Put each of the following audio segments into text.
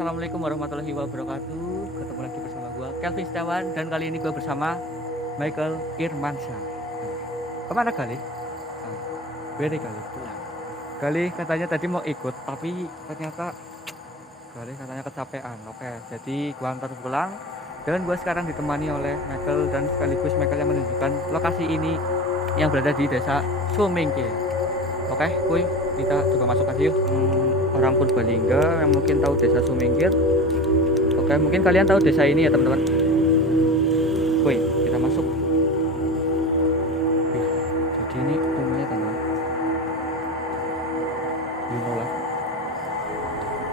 Assalamualaikum warahmatullahi wabarakatuh. Ketemu lagi bersama gua Kelvin Setiawan dan kali ini gua bersama Michael Irmansyah. Kemana kali? Beri kali pulang. Kali katanya tadi mau ikut tapi ternyata kali katanya kecapean. Oke, jadi gua antar pulang dan gua sekarang ditemani oleh Michael dan sekaligus Michael yang menunjukkan lokasi ini yang berada di desa Sumingkil. Oke, kuy, kita coba masuk aja yuk. Orang Purbalingga yang mungkin tahu desa Sumingkil. Oke, mungkin kalian tahu desa ini ya teman-teman. Kuy, kita masuk. Jadi ini rumahnya teman-teman.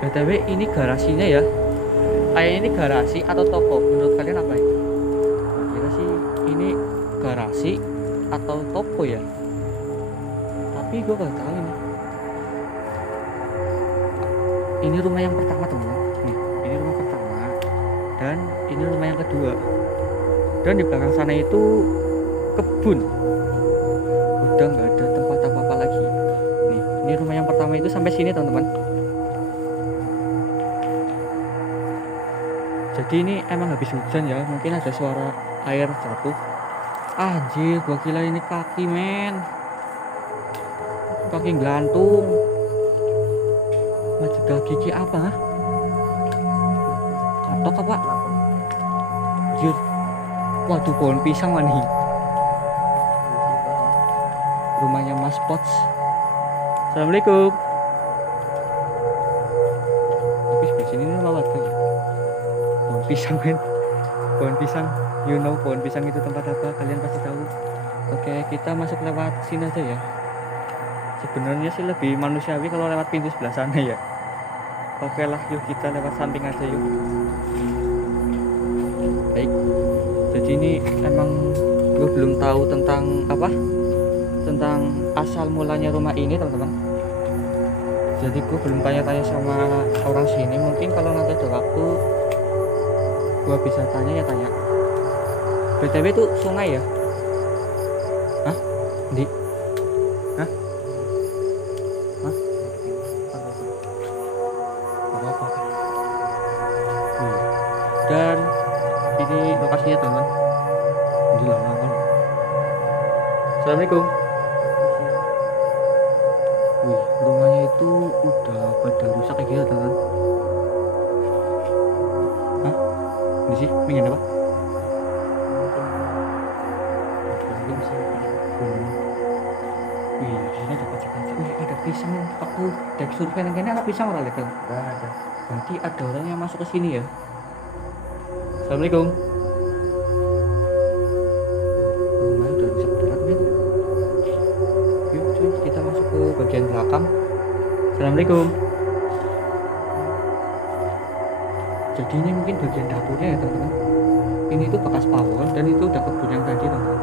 BTW ini garasinya ya. Kayak ini garasi atau toko? Menurut kalian apa ya? Kira sih ini garasi atau toko ya. Tapi gue gak tahu ini. Ini rumah yang pertama teman-teman. Nih, ini rumah pertama dan ini rumah yang kedua. Dan di belakang sana itu kebun. Udah nggak ada tempat apa-apa lagi. Nih, ini rumah yang pertama itu sampai sini teman-teman. Jadi ini emang habis hujan ya, mungkin ada suara air jatuh. Anjir, gua kira ini kaki men. Kaki gelantung. Majega gigi apa? Katok apa? Anjir. Waduh, pohon pisang mana nih? Rumahnya Mas Pots. Assalamualaikum. Tapi di sini ini rumah warga ya. Pohon pisang men. Pohon pisang. You know pohon pisang itu tempat apa? Kalian pasti tahu. Oke, kita masuk lewat sini aja ya. Sebenarnya sih lebih manusiawi kalau lewat pintu sebelah sana ya. Oke lah, yuk kita lewat samping aja yuk. Baik. Jadi ini emang gue belum tahu tentang apa? Tentang asal mulanya rumah ini teman-teman. Jadi gue belum tanya-tanya sama orang sini. Mungkin kalau nanti ada waktu gue bisa tanya ya tanya. BTW itu sungai ya? Hah? Di? Hah? Hah? Apa-apa. Dan ini lokasinya teman. Gila banget. Assalamualaikum. Wih, rumahnya itu udah pada rusak kayak gitu teman. Hah? Ini sih, pengen apa? Wih, ini ada kaca-kaca. Wih, ada pisang. Waktu dek survei ini ada pisang orang legal. Nggak ada. Berarti ada orang yang masuk ke sini ya. Assalamualaikum. Rumahnya udah rusak berat men. Yuk cuy, kita masuk ke bagian belakang. Assalamualaikum. Jadi ini mungkin bagian dapurnya ya teman-teman. Ini tuh bekas pawon dan itu udah kebun yang tadi teman-teman.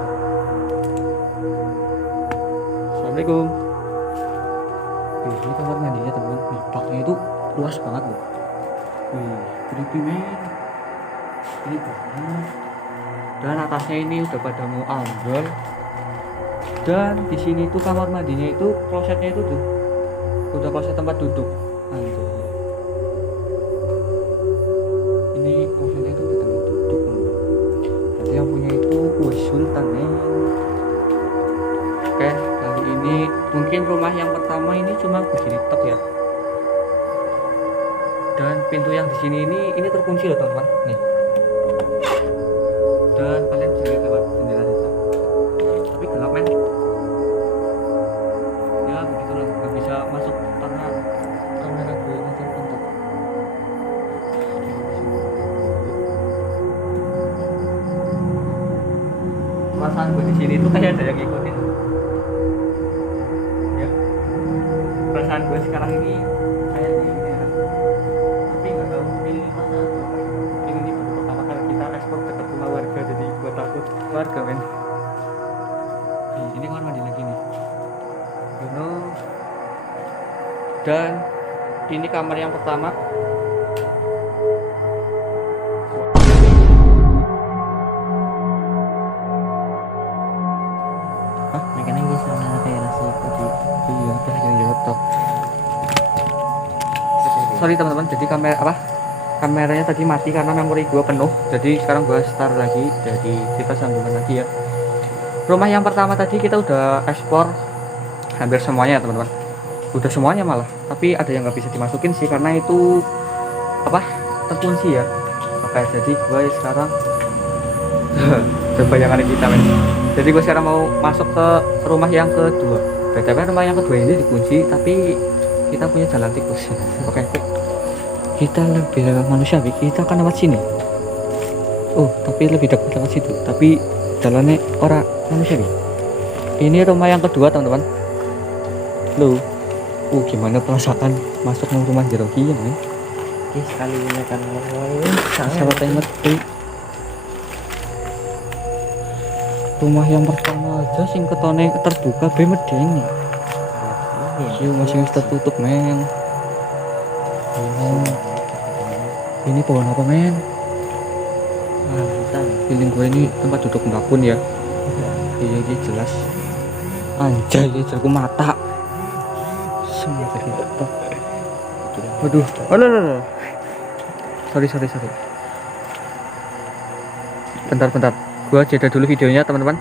Assalamualaikum. Wih, ini kamar mandinya teman-teman. Nih, baknya itu luas banget loh. Wih, creepy men. Ini banget. Dan atasnya ini udah pada mau ambrol. Dan di sini tuh kamar mandinya itu klosetnya itu tuh udah kloset tempat duduk. Anjir. Ini klosetnya itu udah tempat duduk. Berarti yang punya itu Sultan men. Oke, kali ini mungkin rumah yang pertama ini cuma begini tok ya. Dan pintu yang di sini ini terkunci loh teman-teman. Nih. Dan kalian bisa lihat lewat jendela saja. Tapi gelap men. Ya begitulah, nggak bisa masuk karena kamera gue ini tertutup. Perasaan gue di sini tuh kayak ada yang ngikutin. Ya. Perasaan gue sekarang ini kayak ini ya. Tapi nggak tahu ini masa ini baru pertama kali kita ekspor dekat rumah warga, jadi gue takut warga men. Ini kamar mandi lagi nih, you know. Dan ini kamar yang pertama. Hah? Mereka nangis sama versi tadi. Iya, terus yang di laptop. Sorry teman-teman, jadi kamera apa? kameranya tadi mati karena memori gua penuh, jadi sekarang gua start lagi, jadi kita sambungan lagi ya. Rumah yang pertama tadi kita udah ekspor hampir semuanya teman-teman, udah semuanya malah, tapi ada yang nggak bisa dimasukin sih karena itu apa, terkunci ya. Oke, jadi gue sekarang coba yang ada kita men. Jadi gue sekarang mau masuk ke rumah yang kedua. BTW rumah yang kedua ini dikunci, tapi kita punya jalan tikus. Oke, kita lebih manusiawi, kita akan lewat sini. Oh, tapi lebih dekat lewat situ, tapi jalannya orang manusiawi. Ini rumah yang kedua teman-teman. Loh, gimana perasaan masuk ke rumah Jeroki ya men? Sekali menekan Sahabat yang ngerti. Rumah yang pertama aja sing ketone terbuka be medeni. Iya masih tertutup men. Ini pohon apa men? Feeling gue ini tempat duduk mbakun ya. Iya jelas. Anjay jago mata. Semua tadi apa? Waduh, alah. Sorry. Bentar. Gua jeda dulu videonya teman-teman.